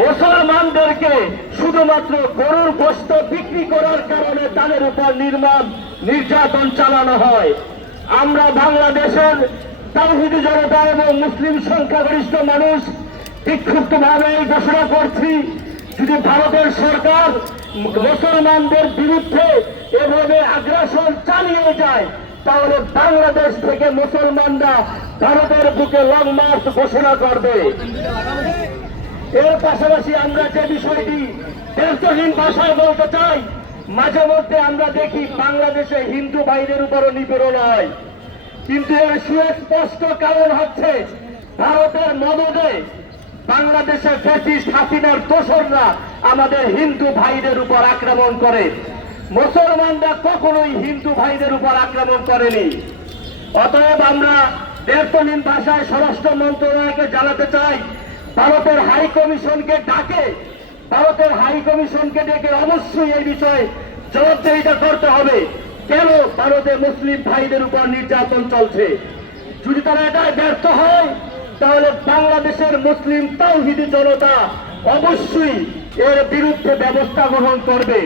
মুসলমানদেরকে শুধুমাত্র গরুর গোস্ত বিক্রি করার কারণে তাদের উপর নির্মম নির্যাতন চালানো হয়। আমরা বাংলাদেশের তাওহিদি জনতা এবং মুসলিম সংখ্যাগরিষ্ঠ মানুষ বিক্ষুব্ধভাবে ঘোষণা করছি, যদি ভারতের সরকার মুসলমানদের বিরুদ্ধে এভাবে আগ্রাসন চালিয়ে যায়, তাহলে বাংলাদেশ থেকে মুসলমানরা ভারতের বুকে লং মার্চ ঘোষণা করবে। পাশাপাশি আমরা যে বিষয়টি দেশহীন ভাষায় বলতে চাই, মাঝে মধ্যে আমরা দেখি বাংলাদেশে হিন্দু ভাইদের উপরও নিপীড়ন হয়। কিন্তু এর সুস্পষ্ট কারণ হচ্ছে ভারতের মদদে বাংলাদেশে ফ্যাসিস্ট হাসিনার দোসররা আমাদের হিন্দু ভাইদের উপর আক্রমণ করে। মুসলমানরা কখনোই হিন্দু ভাইদের উপর আক্রমণ করেনি। অতএব আমরা দেশহীন ভাষায় স্বরাষ্ট্র মন্ত্রণালয়কে জানাতে চাই ভারতের হাই কমিশনকে ডাকে, ভারতের হাই কমিশনকে ডেকে অবশ্যই এই বিষয়ে জবাবদেহিতা করতে হবে। কেন ভারতে মুসলিম ভাইদের উপর নির্যাতন চলছে? যদি তারা এটাই ব্যর্থ হয়, তাহলে বাংলাদেশের মুসলিম তাওহিদি জনতা অবশ্যই এর বিরুদ্ধে ব্যবস্থা গ্রহণ করবে।